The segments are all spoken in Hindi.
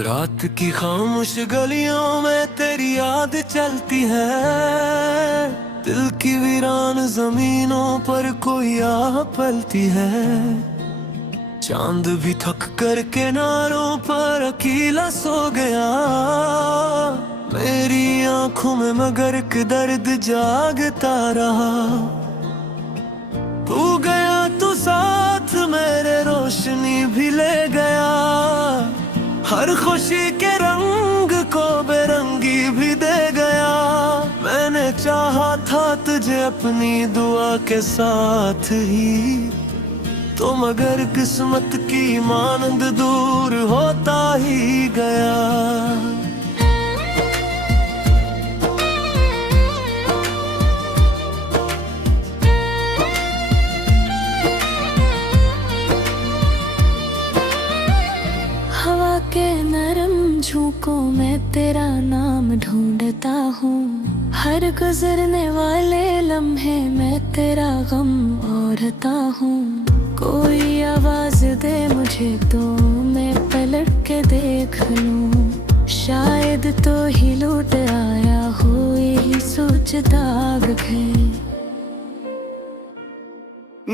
रात की खामोश गलियों में तेरी याद चलती है, दिल की वीरान जमीनों पर कोई आह पलती है। चांद भी थक कर किनारों पर अकेला सो गया, मेरी आंखों में मगर एक दर्द जागता रहा। तू गया तो साथ मेरे रोशनी भी ले गया, हर खुशी के रंग को बेरंगी भी दे गया। मैंने चाहा था तुझे अपनी दुआ के साथ ही, तो मगर किस्मत की मानंद दूर होता ही गया। हवा के नरम झोंकों में तेरा नाम ढूंढता हूँ, हर गुजरने वाले लम्हे में तेरा गम ओढ़ता हूँ। कोई आवाज दे मुझे तो मैं पलट के देख लूं, शायद तो ही लौट आया हो यही सोच दाग गए।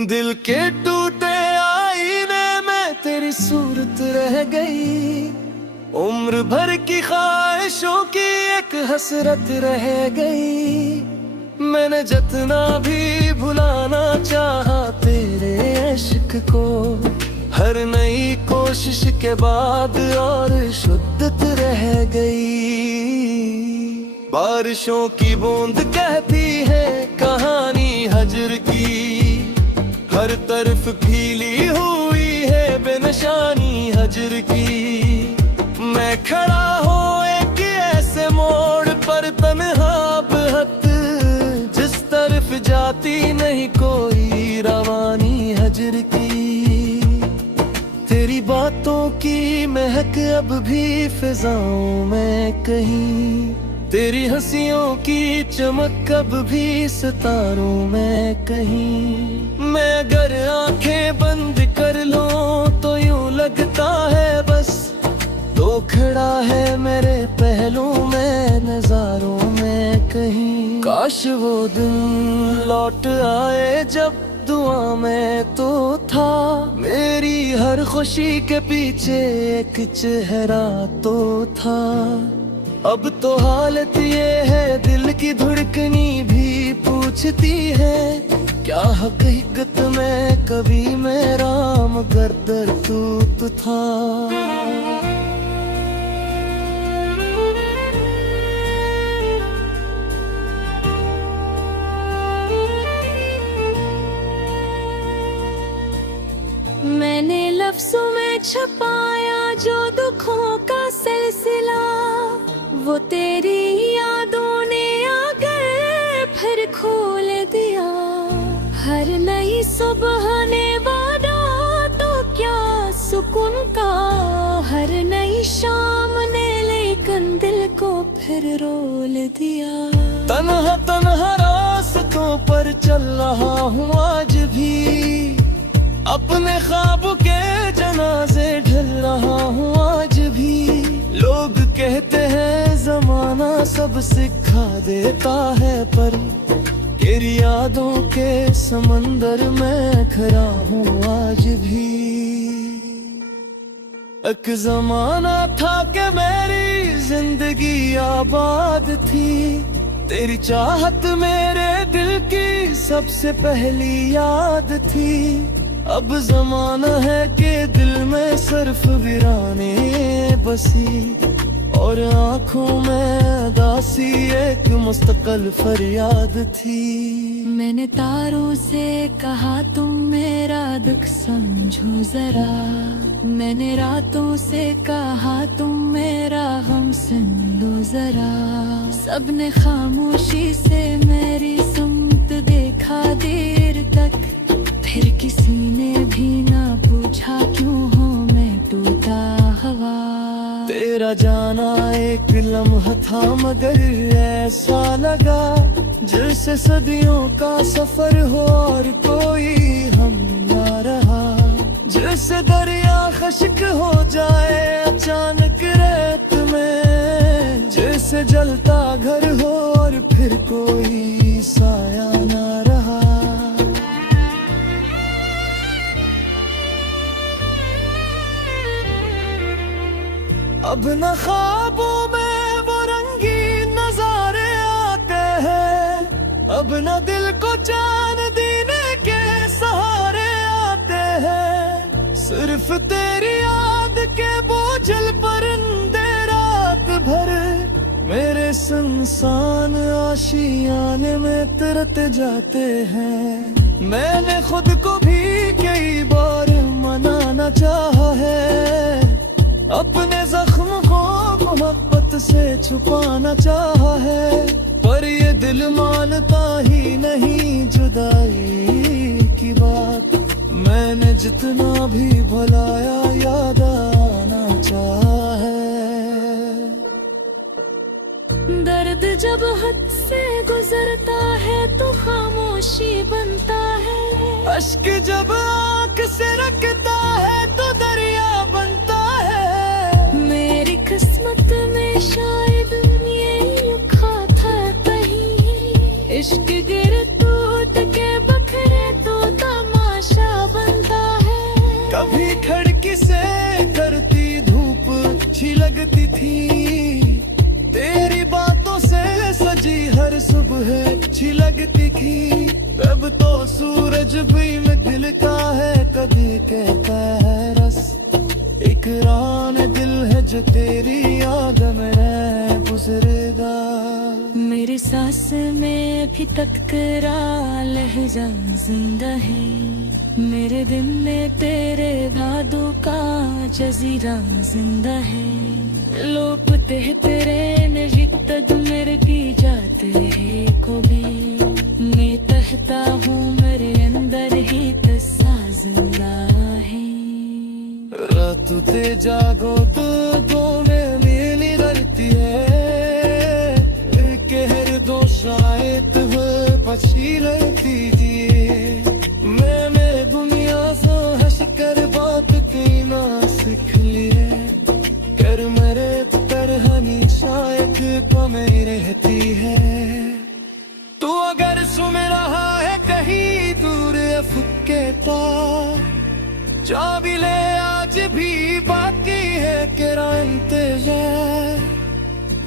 दिल के टूटे आईने में तेरी सूरत रह गई, उम्र भर की ख्वाहिशों की एक हसरत रह गई। मैंने जितना भी भुलाना चाहा तेरे इश्क को, हर नई कोशिश के बाद और शुद्धत रह गई। बारिशों की बूंद कहती है कहानी हजर की, हर तरफ फीली हुई है बेनिशानी हजर की। मैं खड़ा हूँ एक ऐसे मोड़ पर तन्हा बहत, जिस तरफ जाती नहीं कोई रवानी हजर की। तेरी बातों की महक अब भी फिजाओं में कहीं, तेरी हंसियों की चमक अब भी सितारों में कहीं। मैं अगर आंखें बंद कर लूं तो यूं लगता है बस तो खड़ा है मेरे पहलू में नजारों में कहीं। काश वो दिन लौट आए जब दुआ में तो था, मेरी हर खुशी के पीछे एक चेहरा तो था। अब तो हालत ये है दिल की धड़कनी भी पूछती है, क्या हकीकत में कभी मेरा मगर दर्द तू था। मैंने लफ्जों में छपाया जो दुखों का सिलसिला, वो तेरी यादों ने आकर फिर खोल दिया। हर नई सुबह ने वादा तो क्या सुकून का, हर नई शाम ने लेकिन दिल को फिर रोल दिया। तन्हा तन्हा रास्तों पर चल रहा हूँ आज भी, अपने ख्वाब के जनाजे ढल रहा हूँ आज भी। लोग कहते हैं जमाना सब सिखा देता है, पर तेरी यादों के समंदर में खड़ा हूँ आज भी। एक जमाना था कि मेरी जिंदगी आबाद थी, तेरी चाहत मेरे दिल की सबसे पहली याद थी। अब जमाना है कि दिल में सिर्फ वीराने बसी, और आँखों में उदासी एक मुस्तकिल फरियाद थी। मैंने तारों से कहा तुम मेरा दुख समझो जरा, मैंने रातों से कहा तुम मेरा गम सुन लो जरा। सबने खामोशी से मेरी सुमत देखा देर तक, फिर किसी ने भी ना पूछा क्यों हो मैं टूटा हवा। तेरा जाना एक लम्हा था मगर ऐसा लगा जैसे सदियों का सफर हो और कोई हम ना रहा। जैसे दरिया खश्क हो जाए अचानक रह जैसे जलता घर हो और फिर कोई साया ना रहा। अब न ख्वाबों में वो रंगीन नजारे आते हैं, अब न दिल को चैन देने के सहारे आते हैं। सिर्फ तेरी याद के बोझल परिंदे रात भर मेरे सुनसान आशियाने में तिरते जाते हैं। मैंने खुद को भी कई बार मनाना चाहा है, अपने जख्म को मोहब्बत से छुपाना चाहा है, पर ये दिल मानता ही नहीं जुदाई की बात। मैंने जितना भी भुलाया याद आना चाहा है। दर्द जब हद से गुजरता है तो खामोशी बनता है, अश्क जब आंख से रखता है तो दरिया बनता है। मेरी किस्मत में शायद ये लिखा था कहीं, इश्क गिर टूट के बखरे तो तमाशा बनता है। कभी खिड़की से करती धूप छिलकती थी, तेरी बातों से सजी हर सुबह छिलकती थी। अब तो सूरज भी निकलता है, कभी कहता है रस इकरार दिल है जो तेरी याद में रह गुजरेगा। मेरी सांस में भी तकरा लहजा जिंदा है, मेरे दिल में तेरे वादों का जजीरा जिंदा है। लोपते हैं तेरे नज़दीक तक मेरे की जाते हैं कभी, मैं कहता हूँ मेरे अंदर ही तस्सा जिंदा है। रात ते जागो तो में मिली रहती है, कहर दो शायद वह पछी रहती थी। मैंने दुनिया से हंस कर बात की ना सीख लिए, कर मेरे तरहनी शायद कमी रहती है। तू अगर सुन रहा है कहीं दूर अफके पार, जा भी ले आज भी बाकी है तेरा इंतजार।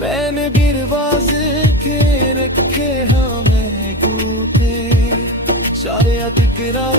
मैंने गिरवाज़े के रखे हमें गूटे, शायद तेरा